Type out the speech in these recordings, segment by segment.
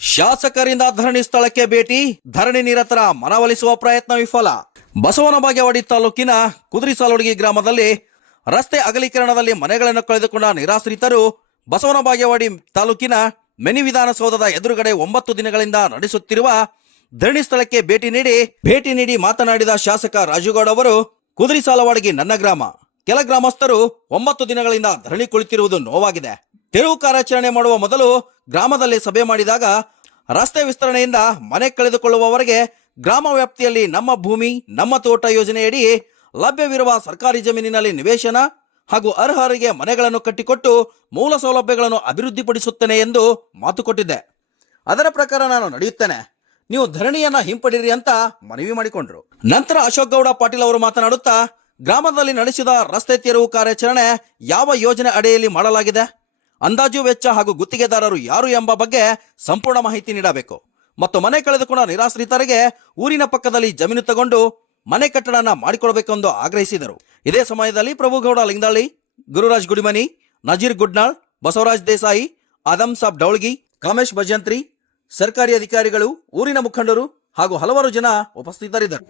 ಶಾಸಕರಿಂದ ಧರಣಿ ಸ್ಥಳಕ್ಕೆ ಭೇಟಿ, ಧರಣಿ ನಿರತರ ಮನವೊಲಿಸುವ ಪ್ರಯತ್ನ ವಿಫಲ. ಬಸವನ ಬಾಗೇವಾಡಿ ತಾಲೂಕಿನ ಕುದುರಿಸಾಲುಡಗಿ ಗ್ರಾಮದಲ್ಲಿ ರಸ್ತೆ ಅಗಲೀಕರಣದಲ್ಲಿ ಮನೆಗಳನ್ನು ಕಳೆದುಕೊಂಡ ನಿರಾಶ್ರಿತರು ಬಸವನ ಬಾಗೇವಾಡಿ ತಾಲೂಕಿನ ಮೆನಿ ವಿಧಾನಸೌಧದ ಎದುರುಗಡೆ ಒಂಬತ್ತು ದಿನಗಳಿಂದ ನಡೆಸುತ್ತಿರುವ ಧರಣಿ ಸ್ಥಳಕ್ಕೆ ಭೇಟಿ ನೀಡಿ ಭೇಟಿ ನೀಡಿ ಮಾತನಾಡಿದ ಶಾಸಕ ರಾಜುಗೌಡ ಅವರು ಕುದುರಿಸಾಲವಾಡಿಗೆ ನನ್ನ ಗ್ರಾಮ. ಕೆಲ ಗ್ರಾಮಸ್ಥರು ಒಂಬತ್ತು ದಿನಗಳಿಂದ ಧರಣಿ ಕುಳಿತಿರುವುದು ನೋವಾಗಿದೆ. ತೆರವು ಕಾರ್ಯಾಚರಣೆ ಮಾಡುವ ಮೊದಲು ಗ್ರಾಮದಲ್ಲಿ ಸಭೆ ಮಾಡಿದಾಗ ರಸ್ತೆ ವಿಸ್ತರಣೆಯಿಂದ ಮನೆ ಕಳೆದುಕೊಳ್ಳುವವರೆಗೆ ಗ್ರಾಮ ವ್ಯಾಪ್ತಿಯಲ್ಲಿ ನಮ್ಮ ಭೂಮಿ, ನಮ್ಮ ತೋಟ ಯೋಜನೆಯಡಿ ಲಭ್ಯವಿರುವ ಸರ್ಕಾರಿ ಜಮೀನಿನಲ್ಲಿ ನಿವೇಶನ ಹಾಗೂ ಅರ್ಹರಿಗೆ ಮನೆಗಳನ್ನು ಕಟ್ಟಿಕೊಟ್ಟು ಮೂಲ ಸೌಲಭ್ಯಗಳನ್ನು ಅಭಿವೃದ್ಧಿಪಡಿಸುತ್ತೇನೆ ಎಂದು ಮಾತು ಕೊಟ್ಟಿದ್ದೆ. ಅದರ ಪ್ರಕಾರ ನಾನು ನಡೆಯುತ್ತೇನೆ. ನೀವು ಧರಣಿಯನ್ನ ಹಿಂಪಡಿರಿ ಅಂತ ಮನವಿ ಮಾಡಿಕೊಂಡ್ರು. ನಂತರ ಅಶೋಕ್ ಗೌಡ ಪಾಟೀಲ್ ಅವರು ಮಾತನಾಡುತ್ತಾ, ಗ್ರಾಮದಲ್ಲಿ ನಡೆಸಿದ ರಸ್ತೆ ತೆರವು ಕಾರ್ಯಾಚರಣೆ ಯಾವ ಯೋಜನೆ ಅಡಿಯಲ್ಲಿ ಮಾಡಲಾಗಿದೆ? ಅಂದಾಜು ವೆಚ್ಚ ಹಾಗೂ ಗುತ್ತಿಗೆದಾರರು ಯಾರು ಎಂಬ ಬಗ್ಗೆ ಸಂಪೂರ್ಣ ಮಾಹಿತಿ ನೀಡಬೇಕು. ಮತ್ತು ಮನೆ ಕಳೆದುಕೊಂಡ ನಿರಾಶ್ರಿತರಿಗೆ ಊರಿನ ಪಕ್ಕದಲ್ಲಿ ಜಮೀನು ತಗೊಂಡು ಮನೆ ಕಟ್ಟಡನ ಮಾಡಿಕೊಡಬೇಕೆಂದು ಆಗ್ರಹಿಸಿದರು. ಇದೇ ಸಮಯದಲ್ಲಿ ಪ್ರಭುಗೌಡ ಲಿಂಗದಳ್ಳಿ ಗುರುರಾಜ್ ಗುಡಿಮನಿ, ನಜೀರ್ ಗುಡ್ನಾಳ್, ಬಸವರಾಜ್ ದೇಸಾಯಿ, ಆದಮ್ ಸಾಬ್ ಡೌಳ್ಗಿ, ಕಾಮೇಶ್ ಭಜಂತ್ರಿ, ಸರ್ಕಾರಿ ಅಧಿಕಾರಿಗಳು, ಊರಿನ ಮುಖಂಡರು ಹಾಗೂ ಹಲವಾರು ಜನ ಉಪಸ್ಥಿತರಿದ್ದರು.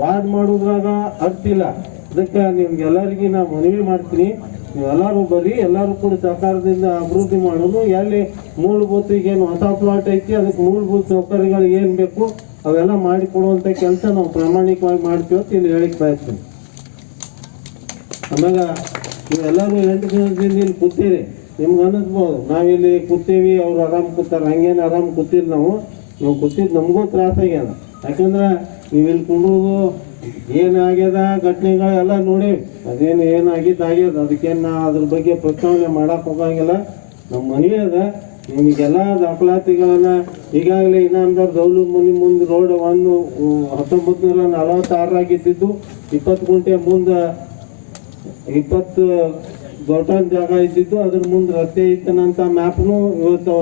ವಾರ್ಡ್ ಅದಕ್ಕೆ ನಿಮ್ಗೆಲ್ಲರಿಗೂ ನಾ ಮನವಿ ಮಾಡ್ತೀನಿ. ನೀವೆಲ್ಲರೂ ಬರೀ ಎಲ್ಲರೂ ಕೂಡ ಸಹಕಾರದಿಂದ ಅಭಿವೃದ್ಧಿ ಮಾಡೋದು. ಎಲ್ಲಿ ಮೂಲಭೂತ ಈಗೇನು ಹೊಸ ಪ್ಲಾಟ್ ಐತಿ, ಅದಕ್ಕೆ ಮೂಲಭೂತ ಸೌಕರ್ಯಗಳು ಏನು ಬೇಕು ಅವೆಲ್ಲ ಮಾಡಿಕೊಡುವಂಥ ಕೆಲಸ ನಾವು ಪ್ರಾಮಾಣಿಕವಾಗಿ ಮಾಡ್ತೀವಿ ಅಂತ ಇಲ್ಲಿ ಹೇಳಿಕ್ ಬಯಸ್ತೀನಿ. ನೀವು ನೀವೆಲ್ಲರೂ ಎಂಟು ದಿನದಿಂದ ಇಲ್ಲಿ ಕೂತೀರಿ, ನಿಮ್ಗೆ ಅನ್ನಿಸ್ಬೋದು. ನಾವಿಲ್ಲಿ ಕೂತೀವಿ, ಅವ್ರು ಆರಾಮ್ ಕೂತಾರೆ, ಹಂಗೇನು ಆರಾಮ್ ಕೂತಿಲ್ಲ ನಾವು. ನಾವು ಕೂತಿದ್ದು ನಮಗೂ ತ್ರಾಸ ಆಗ್ಯದ ಯಾಕಂದ್ರೆ ನೀವು ಇಲ್ಲಿ ಕುಂಡ್ರದು ಏನಾಗ್ಯದ ಘಟನೆಗಳೆಲ್ಲ ನೋಡಿ, ಅದೇನು ಏನಾಗಿದ್ದು ಆಗ್ಯದ ಅದಕ್ಕೇನು ನಾ ಅದ್ರ ಬಗ್ಗೆ ಪ್ರಸ್ತಾವನೆ ಮಾಡಕ್ಕೆ ಹೋಗಂಗಿಲ್ಲ. ನಮ್ಮ ಮನವಿ ಅದ, ನಿಮಗೆಲ್ಲ ದಾಖಲಾತಿಗಳನ್ನ ಈಗಾಗಲೇ ಇನಾಮದಾರ್ ದೌಲು ಮನೆ ಮುಂದೆ ರೋಡ್ ಒಂದು ಹತ್ತೊಂಬತ್ತು ನೂರ ನಲವತ್ತಾರಾಗಿದ್ದು ಇಪ್ಪತ್ತು ಗುಂಟೆ ಮುಂದೆ ಇಪ್ಪತ್ತು ದೊಡ್ಡ ಜಾಗ ಇದ್ದಿದ್ದು, ಅದ್ರ ಮುಂದೆ ರಸ್ತೆ ಇತ್ತನಂತ ಮ್ಯಾಪ್ನು ಇವತ್ತು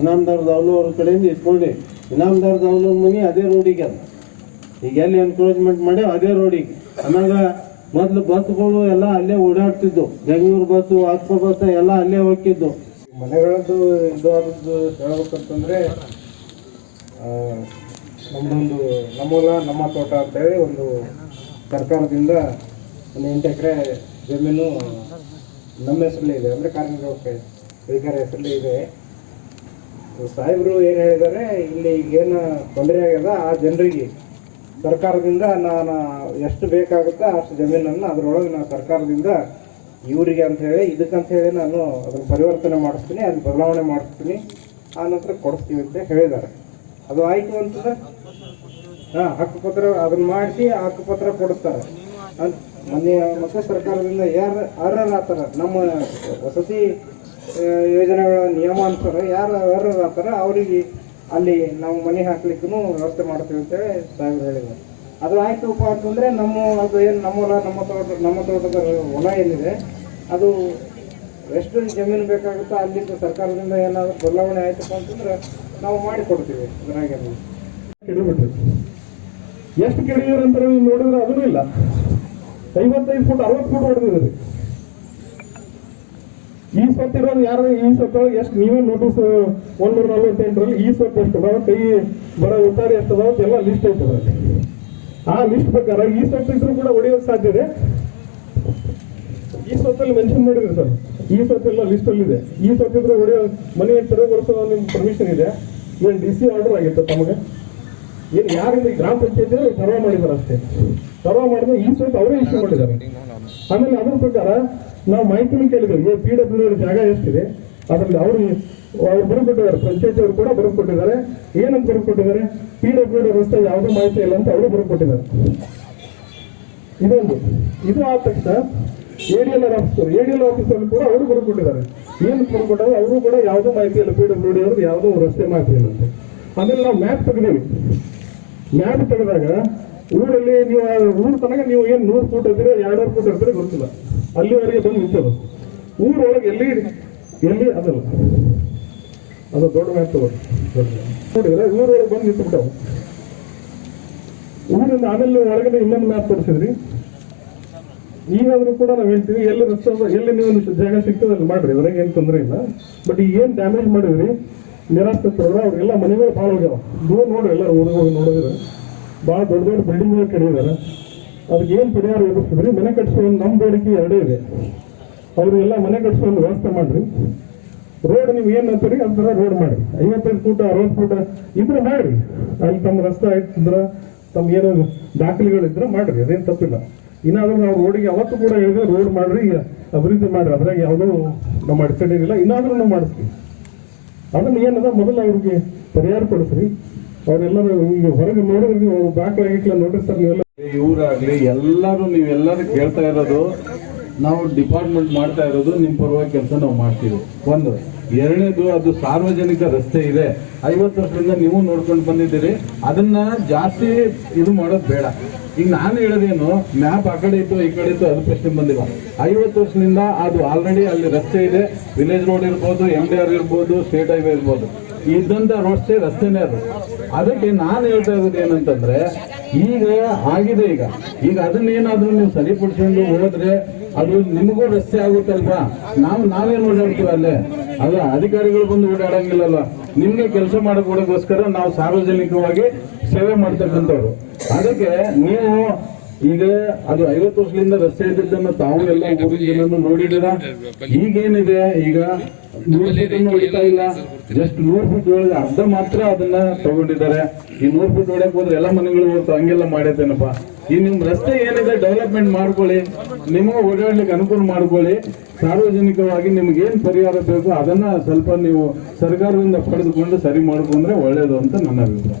ಇನಾಮದಾರ್ ದೌಲು ಅವ್ರ ಕಡೆಯಿಂದ ಇಟ್ಕೊಂಡೆ ಇನಾಮದಾರ್ ದೌಲು ಮನಿ ಅದೇ ರೋಡಿಗೆ ಅದ. ಈಗ ಎಲ್ಲಿ ಎನ್ಕ್ರೋಚ್ಮೆಂಟ್ ಮಾಡಿ ಅದೇ ರೋಡಿಗೆ ಆಮ್ಯಾಗ ಮೊದ್ಲು ಬಸ್ಗಳು ಎಲ್ಲ ಅಲ್ಲೇ ಓಡಾಡ್ತಿದ್ದು ಬೆಂಗಳೂರು ಬಸ್ಸು ಆಸ್ಕೋ ಬಸ್ ಎಲ್ಲ ಅಲ್ಲೇ ಹೋಗಿದ್ದು ಮನೆಗಳದ್ದು ಇದು ಆದದ್ದು ಹೇಳ್ಬೇಕಂತಂದ್ರೆ ಆ, ನಮ್ಮದೊಂದು ನಮ್ಮೂಲ ನಮ್ಮ ತೋಟ ಅಂತೇಳಿ ಒಂದು ಸರ್ಕಾರದಿಂದ ಒಂದು ಎಂಟು ಎಕರೆ ಜಮೀನು ನಮ್ಮ ಹೆಸರಲ್ಲಿ ಇದೆ. ಅಂದರೆ ಕಾರ್ಮಿಕ ಅಧಿಕಾರ ಹೆಸರಲ್ಲಿ ಇದೆ. ಸಾಹೇಬರು ಏನು ಹೇಳಿದ್ದಾರೆ ಇಲ್ಲಿ ಈಗೇನು ತೊಂದರೆ ಆಗ್ಯದ ಆ ಜನರಿಗೆ. ಸರ್ಕಾರದಿಂದ ನಾನು ಎಷ್ಟು ಬೇಕಾಗುತ್ತೋ ಅಷ್ಟು ಜಮೀನನ್ನು ಅದರೊಳಗೆ ನಾನು ಸರ್ಕಾರದಿಂದ ಇವರಿಗೆ ಇದಕ್ಕಂತ ಹೇಳಿ ನಾನು ಅದನ್ನು ಪರಿವರ್ತನೆ ಮಾಡಿಸ್ತೀನಿ ಅದನ್ನು ಬದಲಾವಣೆ ಮಾಡಿಸ್ತೀನಿ, ಆ ನಂತರ ಕೊಡಿಸ್ತೀವಿ ಅಂತ ಹೇಳಿದ್ದಾರೆ. ಅದು ಆಯಿತು ಅಂತಂದ್ರೆ? ಹಾಂ ಹಕ್ಕುಪತ್ರ ಅದನ್ನು ಮಾಡಿಸಿ ಹಕ್ಕುಪತ್ರ ಕೊಡಿಸ್ತಾರೆ. ಅಂತ ಮೊನ್ನೆ ಮತ್ತೆ ಸರ್ಕಾರದಿಂದ ಯಾರು ಅರ್ಹರಾಗ್ತಾರೆ? ನಮ್ಮ ವಸತಿ ಯೋಜನೆಗಳ ನಿಯಮಾನುಸಾರ ಯಾರು ಅರ್ಹರಾಗ್ತಾರೆ? ಅವರಿಗೆ ಅಲ್ಲಿ ನಾವು ಮನೆ ಹಾಕ್ಲಿಕ್ಕೂ ವ್ಯವಸ್ಥೆ ಮಾಡ್ತೀವಿ ಅಂತೇಳಿ ಸಾಹೇಬ್ರು ಹೇಳಿದ್ದಾರೆ. ಅದು ಆಯ್ತಪ್ಪ ಅಂತಂದರೆ ನಮ್ಮ ಅದು ಏನು ನಮ್ಮ ಹೊಲ, ನಮ್ಮ ತೋಟ, ನಮ್ಮ ತೋಟದ ಹೊಲ ಏನಿದೆ, ಅದು ಎಷ್ಟು ಜಮೀನು ಬೇಕಾಗುತ್ತೋ ಅಲ್ಲಿಂದ ಸರ್ಕಾರದಿಂದ ಏನಾದರೂ ಬದಲಾವಣೆ ಆಯ್ತಪ್ಪ ಅಂತಂದ್ರೆ ನಾವು ಮಾಡಿಕೊಡ್ತೀವಿ ಕಿಲೋಮೀಟರ್. ಎಷ್ಟು ಕಿಲೋಮೀಟರ್ ಅಂತ ನೋಡಿದ್ರೆ ಅದೂ ಇಲ್ಲ. ಐವತ್ತೈದು ಫುಟ್, ಅರವತ್ತು ಫುಟ್ ಹೊಡೆದಿದೆ. ಈ ಸೊತ್ತಿರೋದು ಯಾರು? ಈ ಸೊತ್ತೊಳಗೆ ಎಷ್ಟು ನೀವೇ ನೋಟಿಸ್ ಒಂದೂರ ನಲ್ವತ್ತೆಂಟರಲ್ಲಿ ಈ ಸೊತ್ತು ಎಷ್ಟು ಕೈ ಬರೋ ಉತ್ತಾರಿ ಎಷ್ಟು ಎಲ್ಲ ಲಿಸ್ಟ್ ಐತದ ಆ ಲಿಸ್ಟ್ ಪ್ರಕಾರ ಈ ಸೊತ್ತು ಇದ್ರೂ ಕೂಡ ಒಡೆಯೋದು ಸಾಧ್ಯ ಇದೆ. ಈ ಸೊತ್ತಲ್ಲಿ ಮೆನ್ಷನ್ ಮಾಡಿದ್ರಿ ಸರ್. ಈ ಸೊತ್ತೆಲ್ಲ ಇದೆ ಈ ಸೊತ್ತಿದ್ರೆ ಹೊಡೆಯೋ ಮನೆ ತೆರವುಗೊಳಿಸೋ ನಿಮ್ಮ ಪರ್ಮಿಷನ್ ಇದೆ. ಏನು ಡಿ ಸಿ ಆರ್ಡರ್ ಆಗಿತ್ತು ತಮಗೆ? ಏನು ಯಾರಿಂದ ಗ್ರಾಮ ಪಂಚಾಯತಿ ಸರ್ವ ಮಾಡಿದ್ದಾರೆ ಅಷ್ಟೇ. ಸರ್ವ ಮಾಡಿದ್ರೆ ಈ ಸೊತ್ತು ಅವರೇ ಇಶ್ಯೂ ಮಾಡಿದ್ದಾರೆ. ಆಮೇಲೆ ಅದ್ರ ಪ್ರಕಾರ ನಾವು ಮಾಹಿತಿನೂ ಕೇಳಿದ್ವಿ ಪಿ ಡಬ್ಲ್ಯೂ ಜಾಗ ಎಷ್ಟಿದೆ? ಅದರಲ್ಲಿ ಅವರು ಅವ್ರು ಬರ್ಕೊಟ್ಟಿದ್ದಾರೆ ಪಂಚಾಯತಿ ಅವರು ಕೂಡ ಬರ್ಕೊಟ್ಟಿದ್ದಾರೆ ಏನಂತ ಬರ್ಕೊಟ್ಟಿದ್ದಾರೆ ಪಿ ಡಬ್ಲ್ಯೂ ಡಿ ರಸ್ತೆ ಯಾವುದೇ ಮಾಹಿತಿ ಇಲ್ಲ ಅಂತ ಅವರು ಬರ್ಕೊಟ್ಟಿದ್ದಾರೆ ಇದೊಂದು. ಇದು ಆದ ತಕ್ಷಣ A D L R officer A D L officer ಕೂಡ ಅವರು ಬರ್ಕೊಟ್ಟಿದ್ದಾರೆ ಏನು ಬರ್ಕೊಟ್ಟಾಗ ಅವರು ಕೂಡ ಯಾವುದೂ ಮಾಹಿತಿ ಇಲ್ಲ. ಪಿ ಡಬ್ಲ್ಯೂ ಡಿ ಅವ್ರದ್ದು ಯಾವುದೋ ರಸ್ತೆ ಮಾಹಿತಿ ಇಲ್ಲ ಅಂತ. ಆಮೇಲೆ ನಾವು ಮ್ಯಾಪ್ ತೆಗೆದೀವಿ ಮ್ಯಾಪ್ ತೆಗೆದಾಗ ಊರಲ್ಲಿ ನೀವು ಊರ್ ತನಕ ನೀವು ಏನು ನೂರು ಫೂಟ್ ಇರ್ತೀರಿ ಎರಡು ಫೂಟ್ ಇರ್ತೀರೋ ಗೊತ್ತಿಲ್ಲ. ಅಲ್ಲಿವರೆಗೆ ಬಂದು ನಿಂತದು ಊರೊಳಗೆ ಎಲ್ಲಿ ಎಲ್ಲಿ ಅದಲ್ಲ. ಅದು ದೊಡ್ಡ ಮ್ಯಾಪ್ ತಗೊಳ್ಳಿ ನೋಡಿದ್ರೆ ಊರೊಳಗೆ ಬಂದು ನಿಂತುಬಿಟ್ಟವು ಊರಿಂದ ಆಮೇಲೆ ಒಳಗಡೆ ಇನ್ನೊಂದು ಮ್ಯಾಪ್ ತೋರಿಸಿದ್ರಿ. ಈಗಾದ್ರೂ ಕೂಡ ನಾವು ಹೇಳ್ತೀವಿ, ಎಲ್ಲಿ ರಸ್ತೆ ಎಲ್ಲಿ ನೀವು ಜಾಗ ಸಿಗ್ತದೆ ಅಲ್ಲಿ ಮಾಡ್ರಿ. ಅದ್ರಾಗ ಏನು ತೊಂದರೆ ಇಲ್ಲ. ಬಟ್ ಈಗ ಏನು ಡ್ಯಾಮೇಜ್ ಮಾಡಿದ್ರಿ? ನಿರಾಶ್ರಿತರು ಅವ್ರಿಗೆಲ್ಲ ಮನೆಗಳು ಭಾಳ ಹೋಗ್ಯಾವ. ದೂರ ನೋಡ್ರಿ ಎಲ್ಲ ಊರಿಗೆ ಹೋಗಿ ನೋಡಿದ್ರೆ. ಭಾಳ ದೊಡ್ಡ ದೊಡ್ಡ ಬಿಲ್ಡಿಂಗ್ಗಳು ಕಡಿದಾರೆ ಅದಕ್ಕೆ ಏನು ಪರಿಹಾರ ಎದುರಿಸಿದ್ರಿ ಮನೆ ಕಟ್ಸೋ ನಮ್ಮ ಬೇಡಿಕೆ ಎರಡೇ ಇದೆ. ಅವ್ರಿಗೆಲ್ಲ ಮನೆ ಕಟ್ಸೋ ಒಂದು ವ್ಯವಸ್ಥೆ ಮಾಡ್ರಿ. ರೋಡ್ ನೀವು ಏನು ಅಂತೀರಿ ಅದ್ರ ರೋಡ್ ಮಾಡಿ ಐವತ್ತೈದು ಫೂಟ, ಅರವತ್ತು ಫೂಟ ಇದ್ರೆ ಮಾಡಿರಿ. ಅಲ್ಲಿ ತಮ್ಮ ರಸ್ತೆ ಆಯ್ತಿದ್ರ ತಮ್ಮ ಏನೋ ದಾಖಲೆಗಳಿದ್ರೆ ಮಾಡಿರಿ. ಅದೇನು ತಪ್ಪಿಲ್ಲ. ಇನ್ನಾದರೂ ನಾವು ರೋಡಿಗೆ ಅವತ್ತು ಕೂಡ ಹೇಳಿದ್ರೆ ರೋಡ್ ಮಾಡ್ರಿ, ಅಭಿವೃದ್ಧಿ ಮಾಡಿರಿ. ಅದ್ರಾಗ ಯಾವುದೂ ನಮ್ಮ ಅಡಚಣೆ ಇಲ್ಲ ಇನ್ನಾದರೂ ನಾವು ಮಾಡಿಸ್ತೀವಿ ಅದನ್ನ ಏನದ ಮೊದಲು ಅವ್ರಿಗೆ ಪರಿಹಾರ ಕೊಡಿಸ್ರಿ. ಅವರೆಲ್ಲರೂ ಈಗ ಹೊರಗೆ ನೋಡಿದ್ರೆ ನೀವು ಸರ್ ನೀವು ಸರ್ ನೀವೆಲ್ಲ. ಇವರಾಗ್ಲಿ ಎಲ್ಲರೂ ನೀವೆಲ್ಲರೂ ಕೇಳ್ತಾ ಇರೋದು, ನಾವು ಡಿಪಾರ್ಟ್ಮೆಂಟ್ ಮಾಡ್ತಾ ಇರೋದು ನಿಮ್ಮ ಪರವಾಗಿ ಕೆಲಸ ನಾವು ಮಾಡ್ತೀವಿ. ಒಂದು. ಎರಡನೇದು, ಅದು ಸಾರ್ವಜನಿಕ ರಸ್ತೆ ಇದೆ. ಐವತ್ತು ವರ್ಷದಿಂದ ನೀವು ನೋಡ್ಕೊಂಡು ಬಂದಿದ್ದೀರಿ. ಅದನ್ನ ಜಾಸ್ತಿ ಇದು ಮಾಡೋದು ಬೇಡ. ಈಗ ನಾನು ಹೇಳೋದೇನು, ಮ್ಯಾಪ್ ಆ ಕಡೆ ಇತ್ತು, ಈ ಕಡೆ ಇತ್ತು, ಅದು ಪ್ರಶ್ನೆ ಬಂದಿಲ್ಲ. ಐವತ್ತು ವರ್ಷದಿಂದ ಅದು ಆಲ್ರೆಡಿ ಅಲ್ಲಿ ರಸ್ತೆ ಇದೆ. ವಿಲೇಜ್ ರೋಡ್ ಇರ್ಬೋದು ಎಂ ಡಿ ಆರ್ ಇರ್ಬೋದು ಸ್ಟೇಟ್ ಹೈವೇ ಇರ್ಬೋದು. ಇದ್ದಂತ ರಸ್ತೆ, ರಸ್ತೆನೇ ಅದು. ಅದಕ್ಕೆ ನಾನು ಹೇಳ್ತಾ ಇರೋದು ಏನಂತಂದ್ರೆ, ಈಗ ಆಗಿದೆ ಈಗ. ಈಗ ಅದನ್ನೇನಾದ್ರೂ ನೀವು ಸರಿಪಡಿಸ್ಕೊಂಡು ಹೋದ್ರೆ ಅದು ನಿಮಗೂ ರಸ್ತೆ ಆಗುತ್ತಲ್ವಾ? ನಾವು ನಾವೇನು ಓಡಾಡ್ತೀವಿ ಅಲ್ಲೇ. ಅಲ್ಲ, ಅಧಿಕಾರಿಗಳು ಬಂದು ಓಡಾಡಂಗಿಲ್ಲಲ್ಲ. ನಿಮಗೆ ಕೆಲಸ ಮಾಡಿಕೊಡೋಕ್ಕೋಸ್ಕರ ನಾವು ಸಾರ್ವಜನಿಕವಾಗಿ ಸೇವೆ ಮಾಡ್ತಕ್ಕಂಥವ್ರು. ಅದಕ್ಕೆ ನೀವು ಈಗ ಅದು ಐವತ್ತು ವರ್ಷದಿಂದ ರಸ್ತೆ ಇದ್ದಿದ್ದನ್ನು ತಾವು ಎಲ್ಲ ಊರಿನ ಜನನು ನೋಡಿದಿರ ಈಗೇನಿದೆ ಈಗ ನೂರು ಫೀಟನ್ನು ಹೊಡಿತಾ ಇಲ್ಲ. ಜಸ್ಟ್ ನೂರು ಫೀಟ್ ಒಳಗೆ ಅರ್ಧ ಮಾತ್ರ ಅದನ್ನ ತಗೊಂಡಿದ್ದಾರೆ. ಈ ನೂರು ಫೀಟ್ ಒಳಗೆ ಹೋದ್ರೆ ಎಲ್ಲ ಮನೆಗಳು ಹೋಗ್ತು ಹಂಗೆಲ್ಲ ಮಾಡೈತೇನಪ್ಪ ಈ ನಿಮ್ ರಸ್ತೆ ಏನಿದೆ ಡೆವಲಪ್ಮೆಂಟ್ ಮಾಡ್ಕೊಳ್ಳಿ. ನಿಮಗೂ ಓಡಾಡ್ಲಿಕ್ಕೆ ಅನುಕೂಲ ಮಾಡ್ಕೊಳ್ಳಿ. ಸಾರ್ವಜನಿಕವಾಗಿ ನಿಮ್ಗೆ ಏನ್ ಪರಿಹಾರ ಬೇಕು ಅದನ್ನ ಸ್ವಲ್ಪ ನೀವು ಸರ್ಕಾರದಿಂದ ಪಡೆದುಕೊಂಡು ಸರಿ ಮಾಡ್ಕೊಂಡ್ರೆ ಒಳ್ಳೇದು ಅಂತ ನನ್ನ ಅಭಿಪ್ರಾಯ.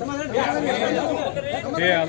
ಸಮಾಧಾನ ನಕಾಶೆ